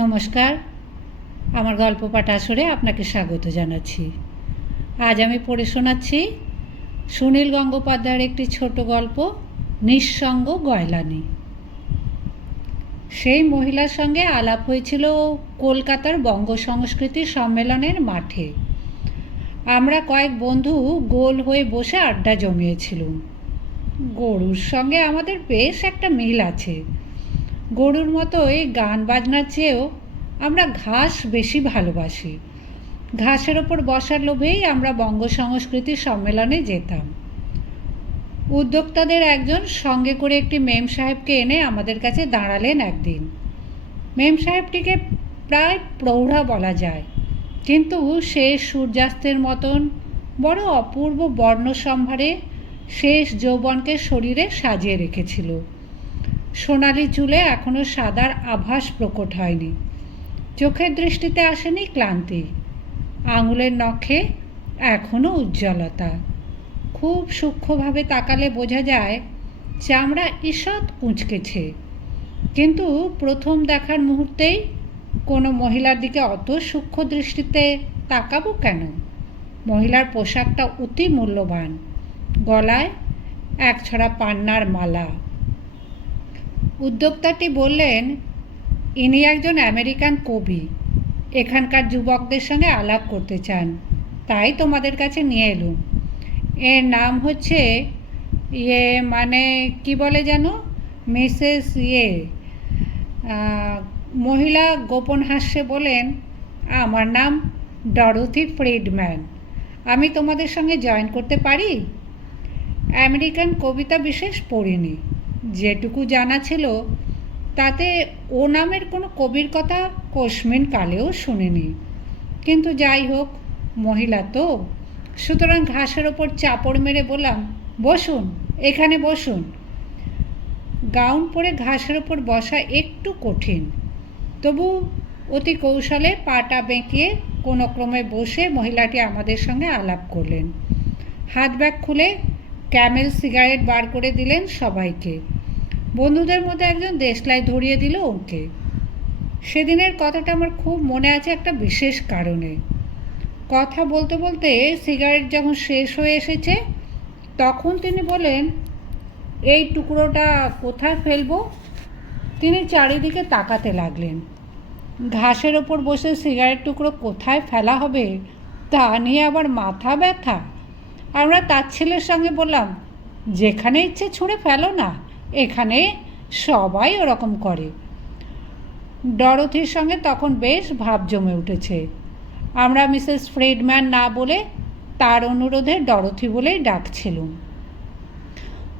নমস্কার, আমার গল্প পাঠ আসরে আপনাকে স্বাগত জানাচ্ছি। আজ আমি পড়ে শোনাচ্ছি সুনীল গঙ্গোপাধ্যায়ের একটি ছোট গল্প, নিঃসঙ্গ গয়লানি। সেই মহিলার সঙ্গে আলাপ হয়েছিল কলকাতার বঙ্গ সংস্কৃতি সম্মেলনের মাঠে। আমরা কয়েক বন্ধু গোল হয়ে বসে আড্ডা জমিয়েছিলুম। গরুর সঙ্গে আমাদের বেশ একটা মিল আছে। গরুর মতোই গান বাজনার চেয়েও আমরা ঘাস বেশি ভালোবাসি। ঘাসের ওপর বসার লোভেই আমরা বঙ্গ সংস্কৃতি সম্মেলনে যেতাম। উদ্যোক্তাদের একজন সঙ্গে করে একটি মেম সাহেবকে এনে আমাদের কাছে দাঁড়ালেন একদিন। মেম সাহেবটিকে প্রায় প্রৌঢ়া বলা যায়, কিন্তু শেষ সূর্যাস্তের মতন বড় অপূর্ব বর্ণসম্ভারে শেষ যৌবনকে শরীরে সাজিয়ে রেখেছিল। সোনালি চুলে এখনও সাদার আভাস প্রকট হয়নি। চোখের দৃষ্টিতে আসেনি ক্লান্তি। আঙুলের নখে এখনও উজ্জ্বলতা। খুব সূক্ষ্মভাবে তাকালে বোঝা যায় চামড়া ঈষৎ কুঁচকেছে। কিন্তু প্রথম দেখার মুহূর্তেই কোনো মহিলার দিকে অত সূক্ষ্ম দৃষ্টিতে তাকাবো কেন? মহিলার পোশাকটা অতি মূল্যবান। গলায় একছড়া পান্নার মালা। উদ্যোক্তাটি বললেন, ইনি একজন আমেরিকান কবি, এখানকার যুবকদের সঙ্গে আলাপ করতে চান, তাই তোমাদের কাছে নিয়ে এলুম। এর নাম হচ্ছে কি বলে যেন, মিসেস মহিলা গোপন হাস্যে বলেন, আমার নাম ডরোথি ফ্রিডম্যান। আমি তোমাদের সঙ্গে জয়েন করতে পারি? আমেরিকান কবিতা বিশেষ পড়িনি। যেটুকু জানা ছিল তাতে ও নামের কোনো কবির কথা কস্মিন কালেও শুনিনি। কিন্তু যাই হোক, মহিলা তো, সুতরাং ঘাসের ওপর চাপড় মেরে বললাম, বসুন, এখানে বসুন। গাউন পরে ঘাসের ওপর বসা একটু কঠিন, তবু অতি কৌশলে পাটা বেঁকিয়ে কোনো ক্রমে বসে মহিলাটি আমাদের সঙ্গে আলাপ করলেন। হাত ব্যাগ খুলে ক্যামেল সিগারেট বার করে দিলেন সবাইকে। বন্ধুদের মধ্যে একজন দেশলাই ধরিয়ে দিল ওকে। সেদিনের কথাটা আমার খুব মনে আছে একটা বিশেষ কারণে। কথা বলতে বলতে সিগারেট যখন শেষ হয়ে এসেছে তখন তিনি বলেন, এই টুকরোটা কোথায় ফেলবো? তিনি চারিদিকে তাকাতে লাগলেন। ঘাসের ওপর বসে সিগারেট টুকরো কোথায় ফেলা হবে তা নিয়ে আবার মাথা ব্যথা। আমরা তাচ্ছিল্যের সঙ্গে বললাম, যেখানে ইচ্ছে ছুঁড়ে ফেলো না, এখানে সবাই ওরকম করে। ডরোথির সঙ্গে তখন বেশ ভাব জমে উঠেছে। আমরা মিসেস ফ্রিডম্যান না বলে তার অনুরোধে ডরোথি বলেই ডাকছিলুম।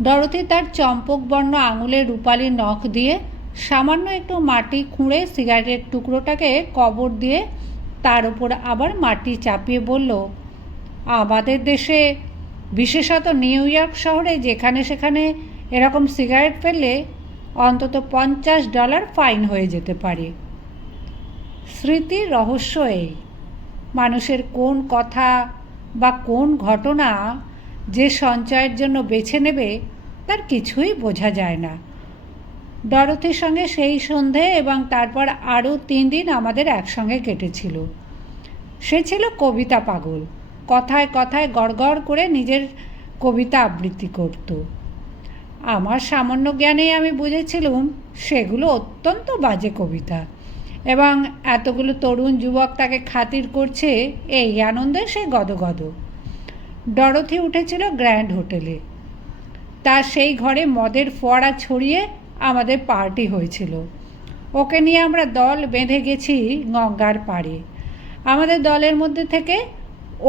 ডরোথি তার চম্পকবর্ণ আঙুলের রূপালি নখ দিয়ে সামান্য একটু মাটি খুঁড়ে সিগারেটের টুকরোটাকে কবর দিয়ে তার উপর আবার মাটি চাপিয়ে বলল, আমাদের দেশে, বিশেষত নিউ ইয়র্ক শহরে যেখানে সেখানে এরকম সিগারেট ফেললে অন্তত $50 ফাইন হয়ে যেতে পারে। স্মৃতির রহস্য এই, মানুষের কোন কথা বা কোন ঘটনা যে সঞ্চয়ের জন্য বেছে নেবে তার কিছুই বোঝা যায় না। ডরোথির সঙ্গে সেই সন্ধে এবং তারপর আরও 3 দিন আমাদের একসঙ্গে কেটেছিল। সে ছিল কবিতা পাগল। কথায় কথায় গড়গড় করে নিজের কবিতা আবৃত্তি করত। আমার সামান্য জ্ঞানেই আমি বুঝেছিলুম সেগুলো অত্যন্ত বাজে কবিতা, এবং এতগুলো তরুণ যুবক তাকে খাতির করছে এই আনন্দে সে গদগদ। ডরোথি উঠেছিল গ্র্যান্ড হোটেলে। তার সেই ঘরে মদের ফোয়ারা ছড়িয়ে আমাদের পার্টি হয়েছিল। ওকে নিয়ে আমরা দল বেঁধে গেছি গঙ্গার পাড়ে। আমাদের দলের মধ্যে থেকে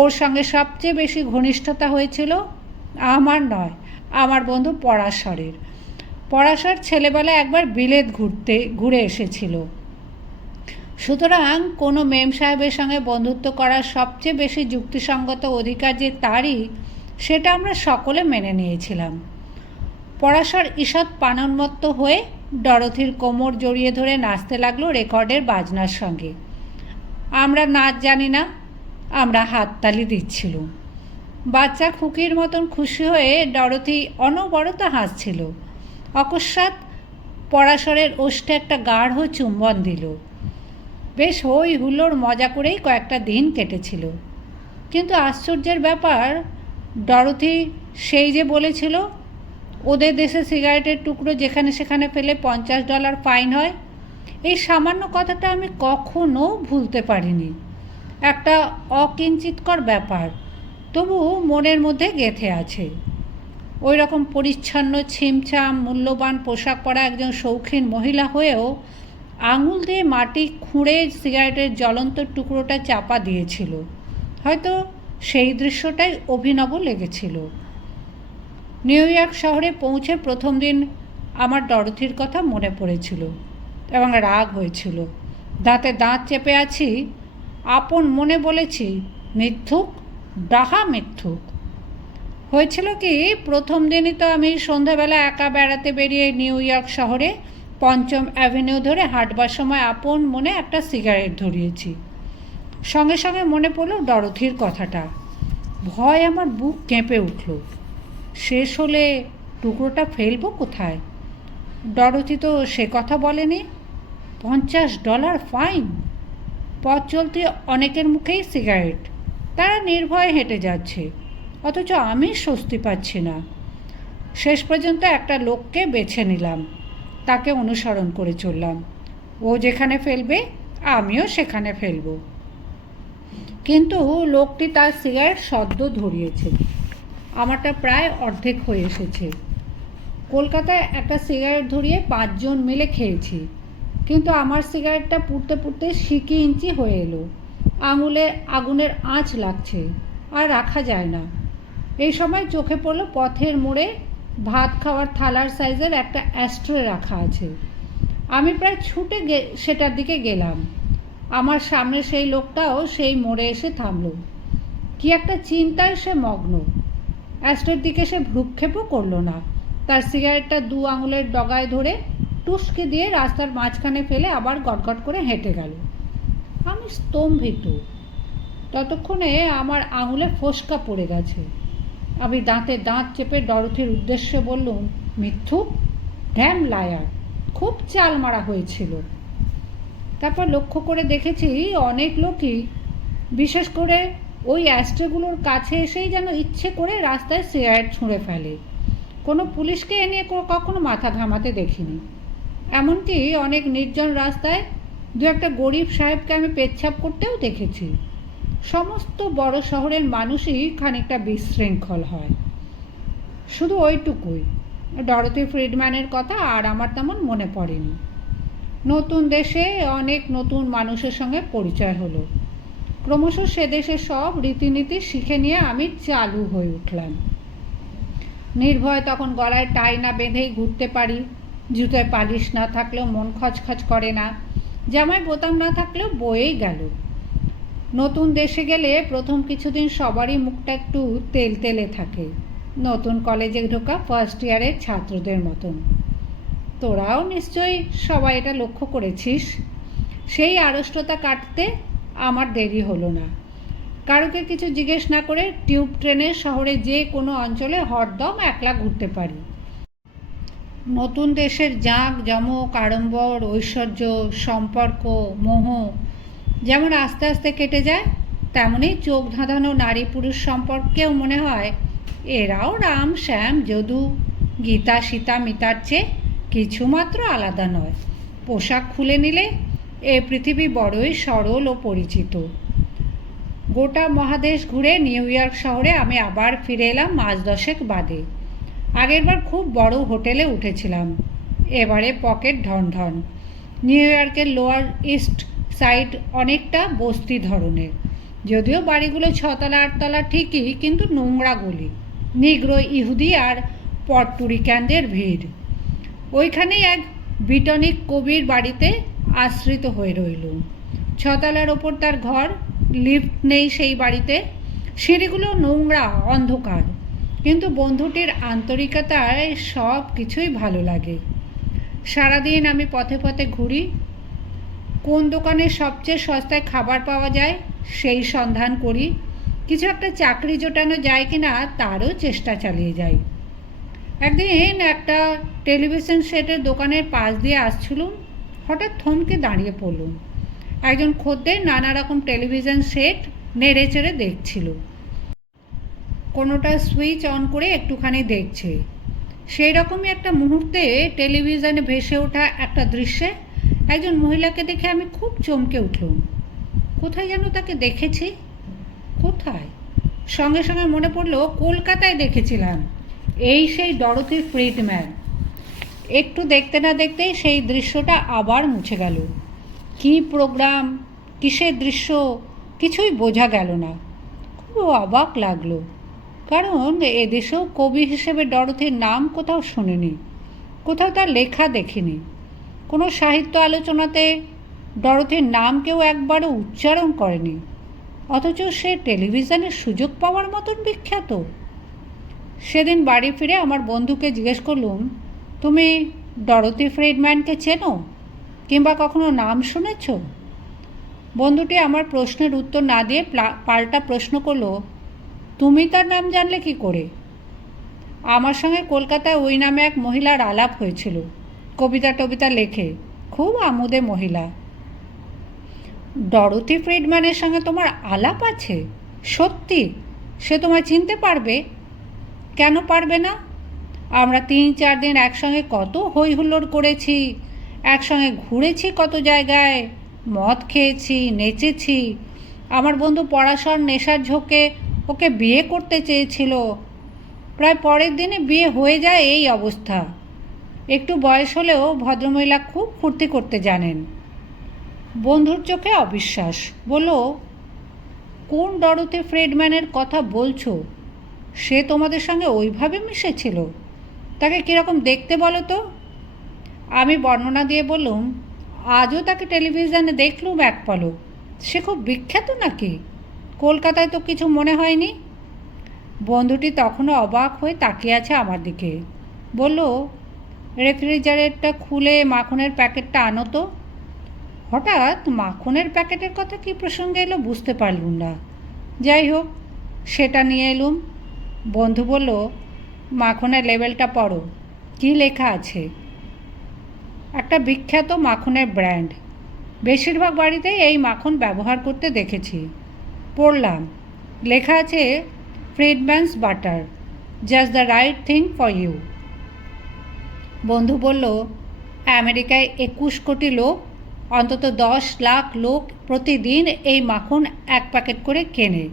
ওর সঙ্গে সবচেয়ে বেশি ঘনিষ্ঠতা হয়েছিল আমার নয়, আমার বন্ধু পরাশরের। পরাশর ছেলেবেলায় একবার বিলেত ঘুরে এসেছিল। সুতরাং কোনো মেম সাহেবের সঙ্গে বন্ধুত্ব করার সবচেয়ে বেশি যুক্তিসঙ্গত অধিকার যে তারই, সেটা আমরা সকলে মেনে নিয়েছিলাম। পরাশর ঈষৎ পানোন্মত্ত হয়ে ডরোথির কোমর জড়িয়ে ধরে নাচতে লাগলো রেকর্ডের বাজনার সঙ্গে। আমরা নাচ জানি না, আমরা হাততালি দিচ্ছিলুম। বাচ্চা খুকির মতন খুশি হয়ে ডরোথি অনবরত হাসছিল। অকস্মাৎ পরাশরের ওষ্ঠে একটা গাঢ় চুম্বন দিল। বেশ হই হুল্লোড় মজা করেই কয়েকটা দিন কেটেছিল। কিন্তু আশ্চর্যের ব্যাপার, ডরোথি সেই যে বলেছিল ওদের দেশে সিগারেটের টুকরো যেখানে সেখানে ফেলে $50 ফাইন হয়, এই সামান্য কথাটা আমি কখনো ভুলতে পারিনি। একটা অকিঞ্চিতকর ব্যাপার, তবু মনের মধ্যে গেঁথে আছে। ওই রকম পরিচ্ছন্ন ছিমছাম মূল্যবান পোশাক পরা একজন শৌখিন মহিলা হয়েও আঙুল দিয়ে মাটি খুঁড়ে সিগারেটের জ্বলন্ত টুকরোটা চাপা দিয়েছিল। হয়তো সেই দৃশ্যটাই অভিনব লেগেছিল। নিউ ইয়র্ক শহরে পৌঁছে প্রথম দিন আমার ডরোথির কথা মনে পড়েছিল এবং রাগ হয়েছিল। দাঁতে দাঁত চেপে আছি, আপন মনে বলেছি, মিথ্যুক, ডাহা মিথ্যুক। হয়েছিল কি, প্রথম দিনই তো আমি সন্ধ্যাবেলা একা বেড়াতে বেরিয়ে নিউ ইয়র্ক শহরে ৫ম অ্যাভিনিউ ধরে হাঁটবার সময় আপন মনে একটা সিগারেট ধরিয়েছি। সঙ্গে সঙ্গে মনে পড়ল ডরোথির কথাটা। ভয় আমার বুক কেঁপে উঠল। শেষ হলে টুকরোটা ফেলবো কোথায়? ডরোথি তো সে কথা বলেনি। $50 ফাইন! পথ চলতে অনেকের মুখেই সিগারেট, তারা নির্ভয়ে হেঁটে যাচ্ছে, অথচ আমি স্বস্তি পাচ্ছি না। শেষ পর্যন্ত একটা লোককে বেছে নিলাম, তাকে অনুসরণ করে চললাম। ও যেখানে ফেলবে আমিও সেখানে ফেলব। কিন্তু লোকটি তার সিগারেট সদ্য ধরিয়েছে। আমারটা প্রায় অর্ধেক হয়ে এসেছে। কলকাতায় একটা সিগারেট ধরিয়ে 5 জন মিলে খেয়েছি, কিন্তু আমার সিগারেটটা পুড়তে পুড়তে সিকি ইঞ্চি হয়ে এলো। আঙুলে আগুনের আঁচ লাগছে, আর রাখা যায় না। এই সময় চোখে পড়লো পথের মোড়ে ভাত খাওয়ার থালার সাইজের একটা অ্যাস্ট্রে রাখা আছে। আমি প্রায় ছুটে সেটার দিকে গেলাম। আমার সামনে সেই লোকটাও সেই মোড়ে এসে থামল। কি একটা চিন্তায় সে মগ্ন। অ্যাস্ট্রের দিকে সে ভ্রুক্ষেপও করল না। তার সিগারেটটা 2 আঙুলের ডগায় ধরে টুসকে দিয়ে রাস্তার মাঝখানে ফেলে আবার গটগট করে হেঁটে গেল। আমি স্তম্ভিত। ততক্ষণে আমার আঙুলে ফোসকা পড়ে গেছে। আমি দাঁতে দাঁত চেপে ডরোথির উদ্দেশ্যে বললুম, মিথ্যুক, ড্যাম লায়ার, খুব চাল মারা হয়েছিল। তারপর লক্ষ্য করে দেখেছি অনেক লোকই, বিশেষ করে ওই অ্যাস্ট্রেগুলোর কাছে এসেই যেন ইচ্ছে করে রাস্তায় সিগারেট ছুঁড়ে ফেলে। কোনো পুলিশকে এ নিয়ে কখনো মাথা ঘামাতে দেখিনি। এমনকি অনেক নির্জন রাস্তায় 2-একটা গরিব সাহেবকে আমি পেচ্ছাপ করতেও দেখেছি। সমস্ত বড় শহরের মানুষই খানিকটা বিশৃঙ্খল হয়। শুধু ওইটুকুই, ডরোথি ফ্রিডম্যানের কথা আর আমার তেমন মনে পড়েনি। নতুন দেশে অনেক নতুন মানুষের সঙ্গে পরিচয় হলো। ক্রমশ সে দেশের সব রীতিনীতি শিখে নিয়ে আমি চালু হয়ে উঠলাম। নির্ভয় তখন গলায় টাই না বেঁধেই ঘুরতে পারি। জুতোয় পালিশ না থাকলেও মন খচখচ করে না। জামায় বোতাম না থাকলেও বয়েই গেল। নতুন দেশে গেলে প্রথম কিছুদিন সবারই মুখটা একটু তেলতেলে থাকে, নতুন কলেজে ঢোকা ফার্স্ট ইয়ারের ছাত্রদের মতন। তোরাও নিশ্চয়ই সবাই এটা লক্ষ্য করেছিস। সেই আড়ষ্টতা কাটতে আমার দেরি হলো না। কারোকে কিছু জিজ্ঞেস না করে টিউব ট্রেনে শহরে যে কোনো অঞ্চলে হরদম একলা ঘুরতে পারি। নতুন দেশের জাঁক জমক, আড়ম্বর, ঐশ্বর্য, সম্পর্ক, মোহ যেমন আস্তে আস্তে কেটে যায়, তেমনই চোখ ধাঁধানো নারী পুরুষ সম্পর্কেও মনে হয় এরাও রাম শ্যাম যদু গীতা সীতা মিতার চেয়ে কিছুমাত্র আলাদা নয়। পোশাক খুলে নিলে এ পৃথিবী বড়ই সরল ও পরিচিত। গোটা মহাদেশ ঘুরে নিউ ইয়র্ক শহরে আমি আবার ফিরে এলাম মাস 10 বাদে। আগেরবার খুব বড় হোটেলে উঠেছিলাম, এবারে পকেট ঢন ঢন। নিউ ইয়র্কের লোয়ার ইস্ট সাইড অনেকটা বস্তি ধরনের, যদিও বাড়িগুলো 6 তলা 8 তলা ঠিকই, কিন্তু নোংরা গলি, নিগ্রো, ইহুদি আর পর্তুরিকানদের ভিড়। ওইখানেই এক ব্রিটনিক কবির বাড়িতে আশ্রিত হয়ে রইল। 6 তলার ওপর তার ঘর, লিফট নেই সেই বাড়িতে, সিঁড়িগুলো নোংরা, অন্ধকার, কিন্তু বন্ধুটির আন্তরিকতায় সব কিছুই ভালো লাগে। সারাদিন আমি পথে পথে ঘুরি, কোন দোকানে সবচেয়ে সস্তায় খাবার পাওয়া যায় সেই সন্ধান করি, কিছু একটা চাকরি জোটানো যায় কিনা তারও চেষ্টা চালিয়ে যাই। একদিন একটা টেলিভিশন সেটের দোকানের পাশ দিয়ে আসছিলুম, হঠাৎ থমকে দাঁড়িয়ে পড়লুম। একজন খদ্দের নানা রকম টেলিভিশন সেট নেড়ে চেড়ে দেখছিল। কোনোটা সুইচ অন করে একটুখানি দেখছে। সেই রকমই একটা মুহূর্তে টেলিভিশনে ভেসে ওঠা একটা দৃশ্যে একজন মহিলাকে দেখে আমি খুব চমকে উঠলাম। কোথায় যেন তাকে দেখেছি। কোথায়? সঙ্গে সঙ্গে মনে পড়ল কলকাতায় দেখেছিলাম। এই সেই ডরোথি ফ্রিডম্যান। একটু দেখতে না দেখতেই সেই দৃশ্যটা আবার মুছে গেল। কী প্রোগ্রাম, কিসের দৃশ্য, কিছুই বোঝা গেল না। খুব অবাক লাগলো, কারণ এদেশেও কবি হিসেবে ডরোথির নাম কোথাও শুনিনি, কোথাও তার লেখা দেখিনি। কোনো সাহিত্য আলোচনাতে ডরোথির নাম কেউ একবারও উচ্চারণ করেনি, অথচ সে টেলিভিশনের সুযোগ পাওয়ার মতন বিখ্যাত। সেদিন বাড়ি ফিরে আমার বন্ধুকে জিজ্ঞেস করলুম, তুমি ডরোথি ফ্রিডম্যানকে চেনো কিংবা কখনো নাম শুনেছ? বন্ধুটি আমার প্রশ্নের উত্তর না দিয়ে পাল্টা প্রশ্ন করলো, তুমি তার নাম জানলে কি করে? আমার সঙ্গে কলকাতায় ওই নামে এক মহিলার আলাপ হয়েছিল, কবিতা টবিতা লেখে, খুব আমোদে মহিলা। ডরোথি ফ্রিডম্যানের সঙ্গে তোমার আলাপ আছে? সত্যি? সে তোমায় চিনতে পারবে? কেন পারবে না? আমরা 3-4 দিন একসঙ্গে কত হই হুল্লোড় করেছি, একসঙ্গে ঘুরেছি কত জায়গায়, মদ খেয়েছি, নেচেছি। আমার বন্ধু পড়াশোনার নেশার ঝোঁকে ওকে বিয়ে করতে চেয়েছিল। প্রায় পরের দিনে বিয়ে হয়ে যায়। এই অবস্থা। একটু বয়স হলেও ভদ্রমহিলা খুব ফুর্তি করতে জানেন। বন্ধুর চোখে অবিশ্বাস। বলল, কোন ডরোথি ফ্রিডম্যানের কথা বলছো? সে তোমাদের সঙ্গে ওইভাবে মিশেছিল? তাকে কীরকম দেখতে বলো তো? আমি বর্ণনা দিয়ে বললুম, আজও তাকে টেলিভিশনে দেখলুম এক পলক। সে খুব বিখ্যাত নাকি? কলকাতায় তো কিছু মনে হয়নি। বন্ধুটি তখনও অবাক হয়ে তাকিয়ে আছে আমার দিকে। বলল, রেফ্রিজারেটরটা খুলে মাখনের প্যাকেটটা আনো তো। হঠাৎ মাখনের প্যাকেটের কথা কী প্রসঙ্গে এলো বুঝতে পারলুম না। যাই হোক, সেটা নিয়ে এলুম। বন্ধু বলল, মাখনের লেবেলটা পড়ো, কী লেখা আছে? একটা বিখ্যাত মাখনের ব্র্যান্ড। বেশিরভাগ বাড়িতেই এই মাখন ব্যবহার করতে দেখেছি। পড়লাম, লেখা আছে, Friedman's butter, just the right thing for you. বন্ধু বলল, আমেরিকায় 21 কোটি লোক, অন্তত 10 লাখ লোক প্রতিদিন এই মাখন এক প্যাকেট করে কেনে।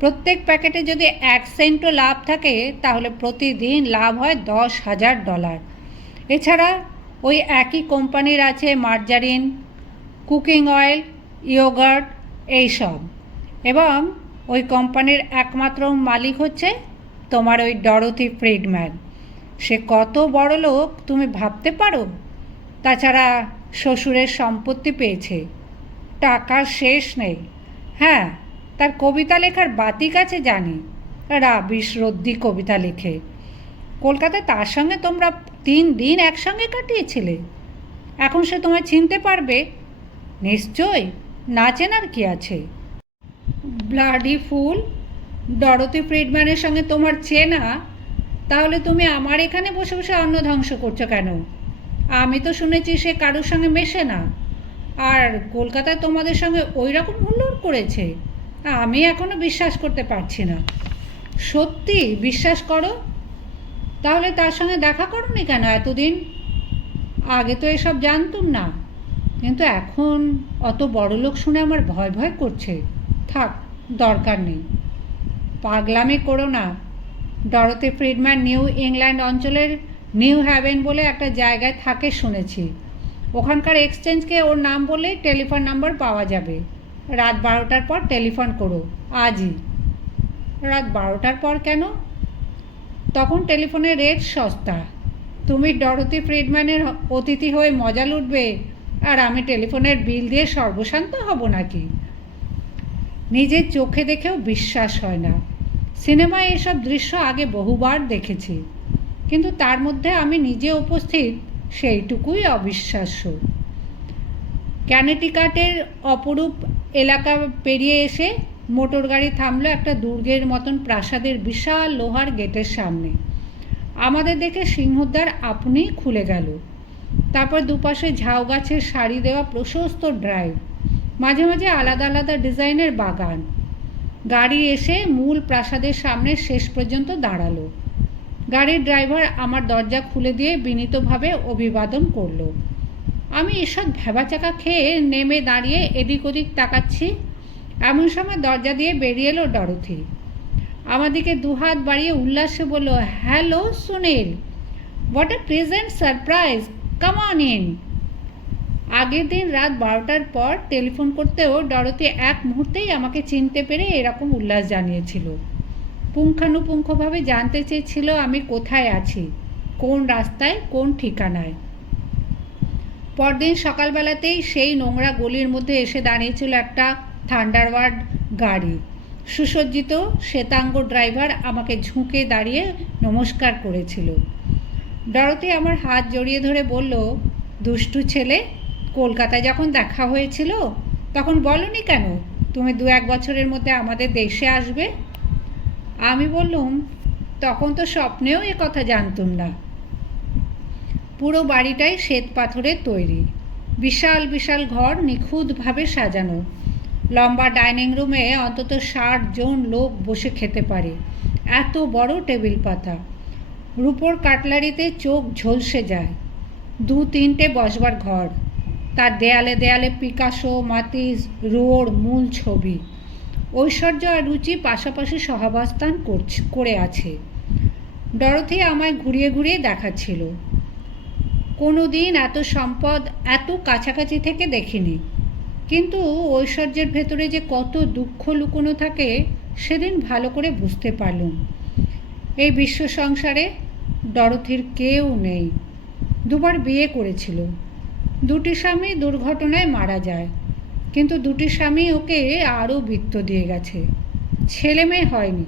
প্রত্যেক প্যাকেটে যদি 1 সেন্টও লাভ থাকে তাহলে প্রতিদিন লাভ হয় $10,000। এছাড়া ওই একই কোম্পানির আছে মার্জারিন, কুকিং অয়েল, ইয়োগার্ট, এইসব। এবং ওই কোম্পানির একমাত্র মালিক হচ্ছে তোমার ওই ডরোথি ফ্রিডম্যান। সে কত বড় লোক তুমি ভাবতে পারো? তাছাড়া শ্বশুরের সম্পত্তি পেয়েছে, টাকার শেষ নেই। হ্যাঁ, তার কবিতা লেখার বাতিক আছে জানি, রাবিশ রদ্দি কবিতা লেখে। কলকাতায় তার সঙ্গে তোমরা 3 দিন একসঙ্গে কাটিয়েছিলে। এখন সে তোমায় চিনতে পারবে? নিশ্চয়, না চেনার কি আছে? ব্লাডি ফুল, ডরোথি ফ্রিডম্যানের সঙ্গে তোমার চেনা? তাহলে তুমি আমার এখানে বসে বসে অন্ন ধ্বংস করছো কেন? আমি তো শুনেছি সে কারোর সঙ্গে মেশে না, আর কলকাতায় তোমাদের সঙ্গে ওই রকম হুল্লোড় করেছে। আমি এখনও বিশ্বাস করতে পারছি না। সত্যি বিশ্বাস করো? তাহলে তার সঙ্গে দেখা করোনি কেন এতদিন? আগে তো এসব জানতুম না, কিন্তু এখন অত বড় লোক শুনে আমার ভয় ভয় করছে। থাক, দরকার নেই। পাগলামি করো না। ডরোথি ফ্রিডম্যান নিউ ইংল্যান্ড অঞ্চলের নিউ হ্যাভেন বলে একটা জায়গায় থাকে শুনেছি। ওখানকার এক্সচেঞ্জকে ওর নাম বললেই টেলিফোন নাম্বার পাওয়া যাবে। রাত 12টার পর টেলিফোন করো, আজই। রাত 12টার পর কেন? তখন টেলিফোনের রেট সস্তা। তুমি ডরোথি ফ্রিডম্যানের অতিথি হয়ে মজা লুটবে, আর আমি টেলিফোনের বিল দিয়ে সর্বশান্ত হব নাকি? নিজের চোখে দেখেও বিশ্বাস হয় না। সিনেমায় এসব দৃশ্য আগে বহুবার দেখেছি, কিন্তু তার মধ্যে আমি নিজে উপস্থিত, সেইটুকুই অবিশ্বাস্য। ক্যানেটিকাটের অপরূপ এলাকা পেরিয়ে এসে মোটর গাড়ি থামলো একটা দুর্গের মতন প্রাসাদের বিশাল লোহার গেটের সামনে। আমাদের দেখে সিংহদ্বার আপনিই খুলে গেল। তারপর দুপাশে ঝাউ গাছের সারি দেওয়া প্রশস্ত ড্রাইভ, মাঝে মাঝে আলাদা আলাদা ডিজাইনের বাগান। গাড়ি এসে মূল প্রাসাদের সামনে শেষ পর্যন্ত দাঁড়ালো। গাড়ির ড্রাইভার আমার দরজা খুলে দিয়ে বিনীতভাবে অভিবাদন করলো। আমি এসব ভ্যাবাচাকা খেয়ে নেমে দাঁড়িয়ে এদিক ওদিক তাকাচ্ছি। এমন সময় দরজা দিয়ে বেরিয়ে এলো ডরোথি। আমার দিকে দুহাত বাড়িয়ে উল্লাসে বলল, hello Sunil, what a pleasant surprise, come on in. আগের দিন রাত 12টার পর টেলিফোন করতেও ডরোথি এক মুহূর্তেই আমাকে চিনতে পেরে এরকম উল্লাস জানিয়েছিল। পুঙ্খানুপুঙ্খভাবে জানতে চেয়েছিল আমি কোথায় আছি, কোন রাস্তায়, কোন ঠিকানায়। পরদিন সকালবেলাতেই সেই নোংরা গলির মধ্যে এসে দাঁড়িয়েছিল একটা থান্ডারবার্ড গাড়ি। সুসজ্জিত শ্বেতাঙ্গ ড্রাইভার আমাকে ঝুঁকে দাঁড়িয়ে নমস্কার করেছিল। ডরোথি আমার হাত জড়িয়ে ধরে বলল, দুষ্টু ছেলে, কলকাতায় যখন দেখা হয়েছিল তখন বলনি কেন তুমি 2-1 বছরের মধ্যে আমাদের দেশে আসবে? আমি বললুম, তখন তো স্বপ্নেও এ কথা জানতুম না। পুরো বাড়িটাই শ্বেত পাথরের তৈরি। বিশাল বিশাল ঘর নিখুঁতভাবে সাজানো। লম্বা ডাইনিং রুমে অন্তত 60 জন লোক বসে খেতে পারে, এত বড় টেবিল পাতা। রূপোর কাটলারিতে চোখ ঝলসে যায়। 2-3টে বসবার ঘর, তার দেয়ালে দেয়ালে পিকাসো, মাতিস, রুয়োর মূল ছবি। ঐশ্বর্য আর রুচি পাশাপাশি সহাবস্থান করে আছে। ডরোথি আমায় ঘুরিয়ে ঘুরিয়ে দেখাচ্ছিল। কোনো দিন এত সম্পদ এত কাছাকাছি থেকে দেখিনি, কিন্তু ঐশ্বর্যের ভেতরে যে কত দুঃখ লুকোনো থাকে সেদিন ভালো করে বুঝতে পারলুম। এই বিশ্ব সংসারে ডরোথির কেউ নেই। 2বার বিয়ে করেছিল। 2টি স্বামী দুর্ঘটনায় মারা যায়, কিন্তু 2টি স্বামী ওকে আরও বৃত্ত দিয়ে গেছে। ছেলে মেয়ে হয়নি।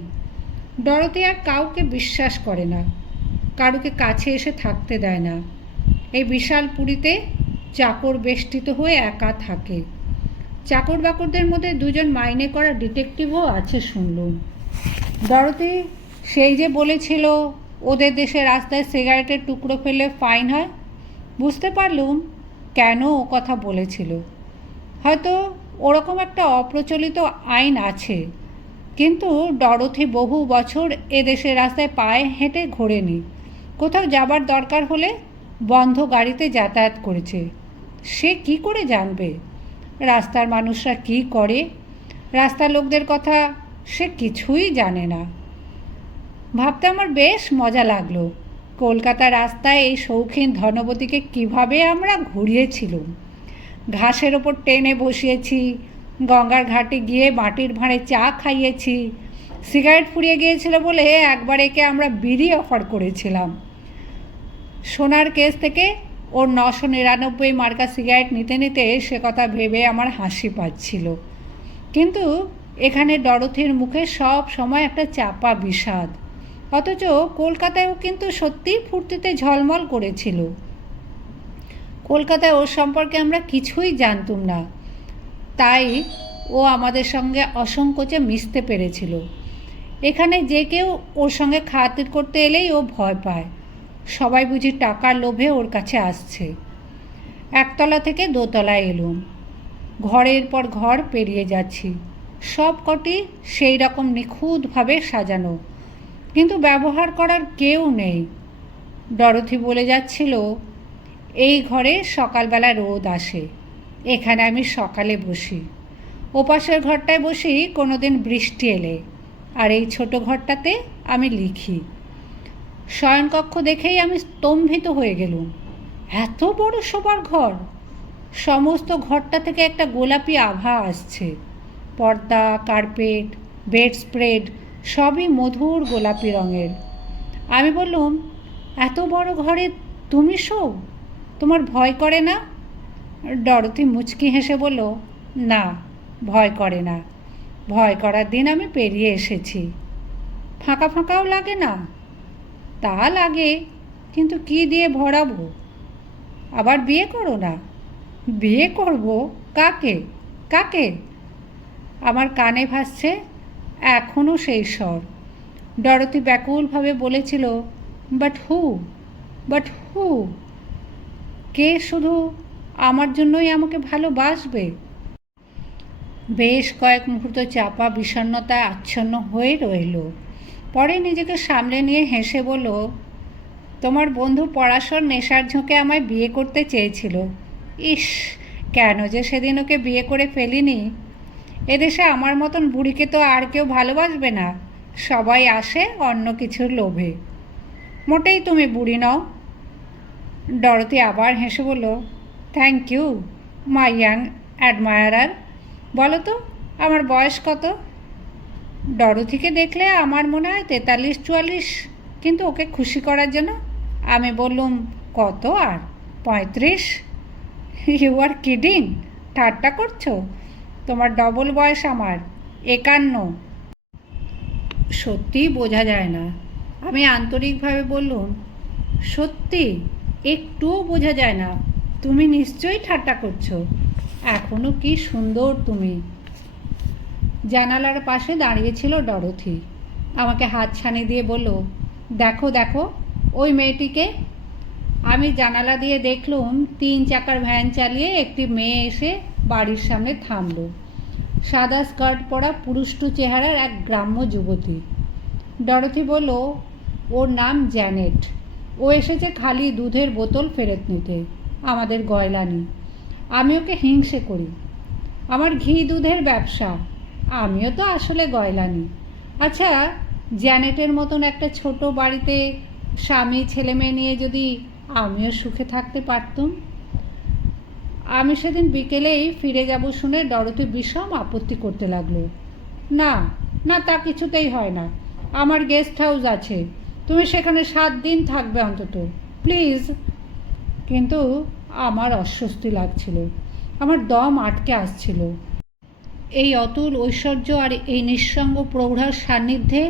ডরোথি আর কাউকে বিশ্বাস করে না, কারুকে কাছে এসে থাকতে দেয় না। এই বিশাল পুরীতে চাকর বেষ্টিত হয়ে একা থাকে। চাকর বাকরদের মধ্যে 2জন মাইনে করা ডিটেকটিভও আছে শুনলুম। ডরোথি সেই যে বলেছিল ওদের দেশে রাস্তায় সিগারেটের টুকরো ফেলে ফাইন হয়, বুঝতে পারলুম কেন ও কথা বলেছিল। হয়তো ওরকম একটা অপ্রচলিত আইন আছে, কিন্তু ডরোথি বহু বছর এদেশের রাস্তায় পায়ে হেঁটে ঘোরেনি। কোথাও যাবার দরকার হলে বন্ধ গাড়িতে যাতায়াত করেছে। সে কি করে জানবে রাস্তার মানুষরা কি করে? রাস্তার লোকদের কথা সে কিছুই জানে না। ভাবতে আমার বেশ মজা লাগলো, কলকাতার রাস্তায় এই শৌখিন ধনবতীকে কিভাবে আমরা ঘুরিয়েছিলাম। ঘাসের ওপর টেনে বসিয়েছি, গঙ্গার ঘাটে গিয়ে মাটির ভাঁড়ে চা খাইয়েছি। সিগারেট ফুরিয়ে গিয়েছিল বলে একবার একে আমরা বিড়ি অফার করেছিলাম। সোনার কেস থেকে ওর 999 মার্কা সিগারেট নিতে নিতে সে কথা ভেবে আমার হাসি পাচ্ছিল। কিন্তু এখানে ডরোথির মুখে সব সময় একটা চাপা বিষাদ। অথচ কলকাতায়ও কিন্তু সত্যিই ফুর্তিতে ঝলমল করেছিল। কলকাতায় ওর সম্পর্কে আমরা কিছুই জানতুম না, তাই ও আমাদের সঙ্গে অসংকোচে মিশতে পেরেছিল। এখানে যে কেউ ওর সঙ্গে খাতির করতে এলেই ও ভয় পায়। সবাই বুঝি টাকার লোভে ওর কাছে আসছে। 1তলা থেকে 2তলায় এলুম। ঘরের পর ঘর পেরিয়ে যাচ্ছি, সব কটি সেই রকম নিখুঁতভাবে সাজানো, কিন্তু ব্যবহার করার কেউ নেই। ডরোথি বলে যাচ্ছিল, এই ঘরে সকালবেলা রোদ আসে, এখানে আমি সকালে বসি। ওপাশের ঘরটায় বসি কোনো দিন বৃষ্টি এলে, আর এই ছোট ঘরটাতে আমি লিখি। শয়নকক্ষ দেখেই আমি স্তম্ভিত হয়ে গেলুম। এত বড় শোবার ঘর! সমস্ত ঘরটা থেকে একটা গোলাপি আভা আসছে। পর্দা, কার্পেট, বেড স্প্রেড সবই মধুর গোলাপি রঙের। আমি বললুম, এত বড় ঘরে তুমি শো, তোমার ভয় করে না? ডরোথি মুচকি হেসে বলল, না, ভয় করে না। ভয় করার দিন আমি পেরিয়ে এসেছি। ফাঁকা ফাঁকাও লাগে না? তা লাগে, কিন্তু কি দিয়ে ভরাবো? আবার বিয়ে করো না? বিয়ে করব? কাকে কাকে? আমার কানে ভাসছে এখনও সেই স্বর। ডরোথি ব্যাকুলভাবে বলেছিল, বাট হু, বাট হু? কে শুধু আমার জন্যই আমাকে ভালোবাসবে? বেশ কয়েক মুহূর্ত চাপা বিষণ্ণতায় আচ্ছন্ন হয়ে রইল। পরে নিজেকে সামলে নিয়ে হেসে বলল, তোমার বন্ধু পড়াশোনার নেশার ঝোঁকে আমায় বিয়ে করতে চেয়েছিল। ইস, কেন যে সেদিন ওকে বিয়ে করে ফেলিনি। এদেশে আমার মতন বুড়িকে তো আর কেউ ভালোবাসবে না, সবাই আসে অন্য কিছুর লোভে। মোটেই তুমি বুড়ি নও। ডরোথি আবার হেসে বলল, thank you my young admirer. বলো তো, আমার বয়স কত? ডরোথিকে দেখলে আমার মনে হয় 43-44, কিন্তু ওকে খুশি করার জন্য আমি বললুম, কত আর 35? You R kidding? ঠাট্টা করছো? তোমার ডবল বয়স আমার, 51। সত্যিই বোঝা যায় না। আমি আন্তরিকভাবে বললুম, সত্যি একটুও বোঝা যায় না। তুমি নিশ্চয়ই ঠাট্টা করছো। এখনও কি সুন্দর তুমি। জানালার পাশে দাঁড়িয়েছিল ডরোথি। আমাকে হাতছানি দিয়ে বলল, দেখো দেখো ওই মেয়েটিকে। আমি জানালা দিয়ে দেখলুম 3 চাকার ভ্যান চালিয়ে একটি মেয়ে এসে বাড়ির সামনে থামল। সাদা স্কার্ট পরা পুরুষ্টু চেহারার এক গ্রাম্য যুবতী। ডরোথি বলল, ওর নাম জ্যানেট। ও এসেছে খালি দুধের বোতল ফেরত নিতে, আমাদের গয়লানি। আমি ওকে হিংসে করি। আমার ঘি দুধের ব্যবসা, আমিও তো আসলে গয়লানি। আচ্ছা, জ্যানেটের মতন একটা ছোট বাড়িতে স্বামী ছেলেমেয়ে নিয়ে যদি আমিও সুখে থাকতে পারতুম। আমি সেদিন বিকেলেই ফিরে যাব শুনে ডরোথি বিষম আপত্তি করতে লাগলো। না না, তা কিছুতেই হয় না। আমার গেস্ট হাউস আছে, তুমি সেখানে 7 দিন থাকবে অন্তত, প্লিজ। কিন্তু আমার অস্বস্তি লাগছিল, আমার দম আটকে আসছিল। এই অতুল ঐশ্বর্য আর এই নিঃসঙ্গ প্রৌঢ়ার সান্নিধ্যে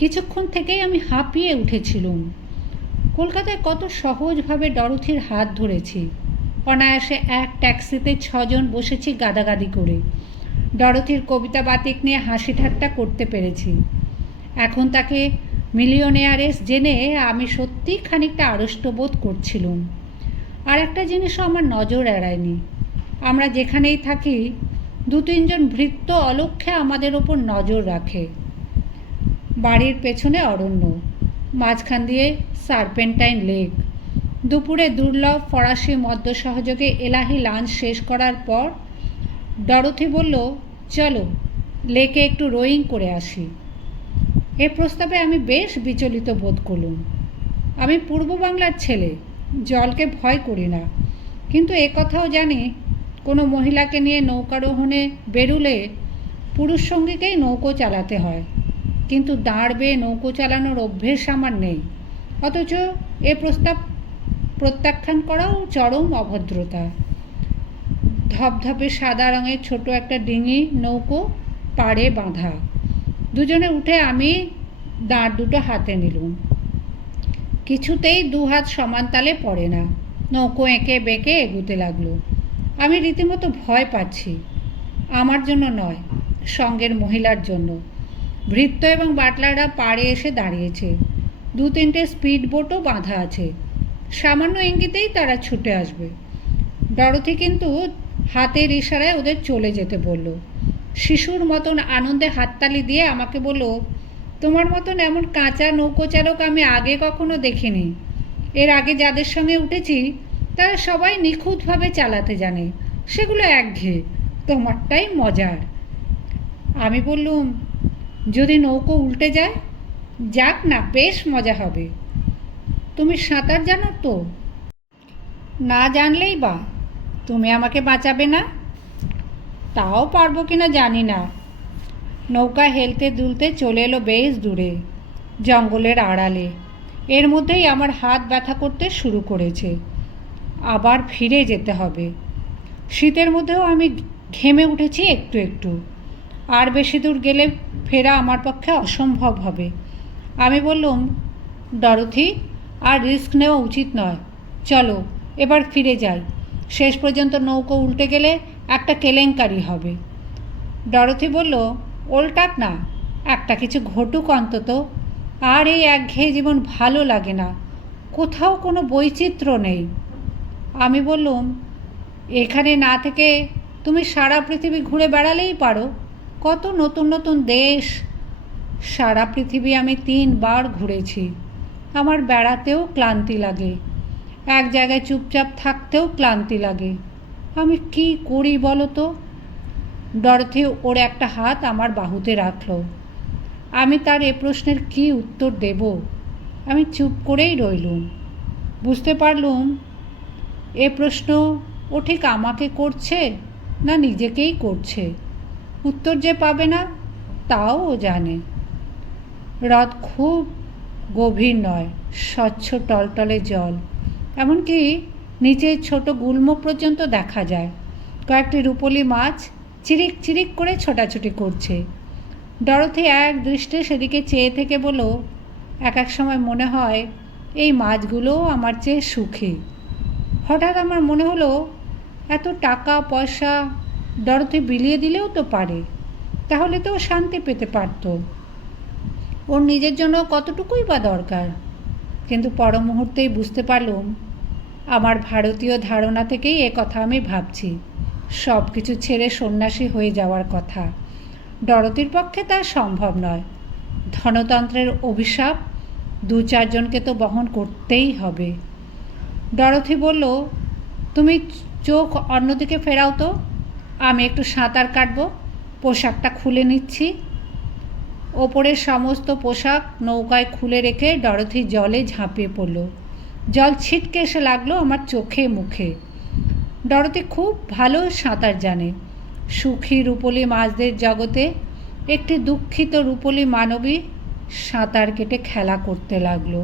কিছুক্ষণ থেকেই আমি হাঁপিয়ে উঠেছিলুম। কলকাতায় কত সহজভাবে ডরোথির হাত ধরেছি। অনায়াসে এক ট্যাক্সিতে 6 জন বসেছি গাদাগাদি করে। ডরোথির কবিতা বাতিক নিয়ে হাসি ঠাট্টা করতে পেরেছি। এখন তাকে মিলিয়নেয়ারেস জেনে আমি সত্যিই খানিকটা আড়ষ্ট বোধ করছিলুম। আর একটা জিনিসও আমার নজর এড়ায়নি। আমরা যেখানেই থাকি 2-3 জন ভৃত্য অলক্ষ্যে আমাদের ওপর নজর রাখে। বাড়ির পেছনে অরণ্য, মাঝখান দিয়ে সার্পেন্টাইন লেক। দুপুরে দুর্লভ ফরাসি মদ্য সহযোগে এলাহি লাঞ্চ শেষ করার পর ডরোথি বলল, চলো লেকে একটু রোয়িং করে আসি। এ প্রস্তাবে আমি বেশ বিচলিত বোধ করলুম। আমি পূর্ব বাংলার ছেলে, জলকে ভয় করি না, কিন্তু একথাও জানি কোনো মহিলাকে নিয়ে নৌকারোহণে বেরুলে পুরুষ সঙ্গীকেই নৌকো চালাতে হয়। কিন্তু দাঁড় বেয়ে নৌকো চালানোর অভ্যেস আমার নেই, অথচ এ প্রস্তাব প্রত্যাখ্যান করাও চরম অভদ্রতা। ধপধপে সাদা রঙের ছোট একটা ডিঙি নৌকো পাড়ে বাঁধা। দুজনে উঠে আমি দাঁড় দুটো হাতে নিলুম। কিছুতেই 2 হাত সমান তালে পড়ে না, নৌকো এঁকে বেঁকে এগুতে লাগলো। আমি রীতিমতো ভয় পাচ্ছি। আমার জন্য নয়, সঙ্গের মহিলার জন্য। ভৃত্য এবং বাটলাররা পাড়ে এসে দাঁড়িয়েছে। 2-3টে স্পিড বোটও বাঁধা আছে। সামান্য ইঙ্গিতেই তারা ছুটে আসবে। ডরোথি কিন্তু হাতের ইশারায় ওদের চলে যেতে বলল। শিশুর মতন আনন্দে হাততালি দিয়ে আমাকে বলল, তোমার মতন এমন কাঁচা নৌকো চালক আমি আগে কখনো দেখিনি। এর আগে যাদের সঙ্গে উঠেছি তারা সবাই নিখুঁতভাবে চালাতে জানে, সেগুলো একঘেয়ে, তোমারটাই মজার। আমি বললুম, যদি নৌকো উল্টে যায়? যাক না, বেশ মজা হবে। তুমি সাঁতার জানো তো? না জানলেই বা, তুমি আমাকে বাঁচাবে না? তাও পারবো কিনা জানি না। নৌকা হেলতে দুলতে চলে এলো বেশ দূরে, জঙ্গলের আড়ালে। এর মধ্যেই আমার হাত ব্যথা করতে শুরু করেছে। আবার ফিরে যেতে হবে। শীতের মধ্যেও আমি ঘেমে উঠেছি একটু একটু। আর বেশি দূর গেলে ফেরা আমার পক্ষে অসম্ভব হবে। আমি বললুম, ডরোথি, আর রিস্ক নেওয়া উচিত নয়, চলো এবার ফিরে যাই। শেষ পর্যন্ত নৌকো উল্টে গেলে একটা কেলেঙ্কারি হবে। ডরোথি বলল, ওল্টাক না, একটা কিছু ঘটুক অন্তত। আর এই একঘেয়ে জীবন ভালো লাগে না, কোথাও কোনো বৈচিত্র্য নেই। আমি বললুম, এখানে না থেকে তুমি সারা পৃথিবী ঘুরে বেড়ালেই পারো। কত নতুন নতুন দেশ। সারা পৃথিবী আমি 3 বার ঘুরেছি। আমার বেড়াতেও ক্লান্তি লাগে, এক জায়গায় চুপচাপ থাকতেও ক্লান্তি লাগে। আমি কি করি বলো তো? ডরথি ওর একটা হাত আমার বাহুতে রাখল। আমি তার এ প্রশ্নের কি উত্তর দেব? আমি চুপ করেই রইলুম। বুঝতে পারলুম এ প্রশ্ন ও ঠিক আমাকে করছে না নিজেকেই করছে। উত্তর যে পাবে না তাও ও জানে। হ্রদ খুব গভীর নয়, স্বচ্ছ টলটলে জল, এমনকি নিচে ছোট গুল্ম পর্যন্ত দেখা যায়। কয়েকটি রূপোলি মাছ চিরিক চিরিক করে ছোটাছুটি করছে। ডরথি এক দৃষ্টে সেদিকে চেয়ে থেকে বলল, এক এক সময় মনে হয় এই মাছগুলোও আমার চেয়ে সুখী। হঠাৎ আমার মনে হলো এত টাকা পয়সা ডরথি বিলিয়ে দিলেও তো পারে, তাহলে তো শান্তি পেতে পারত। ওর নিজের জন্য কতটুকুই বা দরকার। কিন্তু পর মুহূর্তেই বুঝতে পারলুম আমার ভারতীয় ধারণা থেকেই এ কথা আমি ভাবছি। সব কিছু ছেড়ে সন্ন্যাসী হয়ে যাওয়ার কথা। ডরথির পক্ষে তা সম্ভব নয়। ধনতন্ত্রের অভিশাপ 2-4 জনকে তো বহন করতেই হবে। ডরথি বলল, তুমি চোখ অন্যদিকে ফেরাও তো, আমি একটু সাঁতার কাটবো। পোশাকটা খুলে নিচ্ছি। ওপরের সমস্ত পোশাক নৌকায় খুলে রেখে ডরথি জলে ঝাঁপিয়ে পড়ল। জল ছিটকে এসে লাগলো আমার চোখে মুখে। ডরথি খুব ভালো সাঁতার জানে। সুখী রূপলি মাছদের জগতে একটি দুঃখিত রূপলি মানবী সাঁতার কেটে খেলা করতে লাগলো।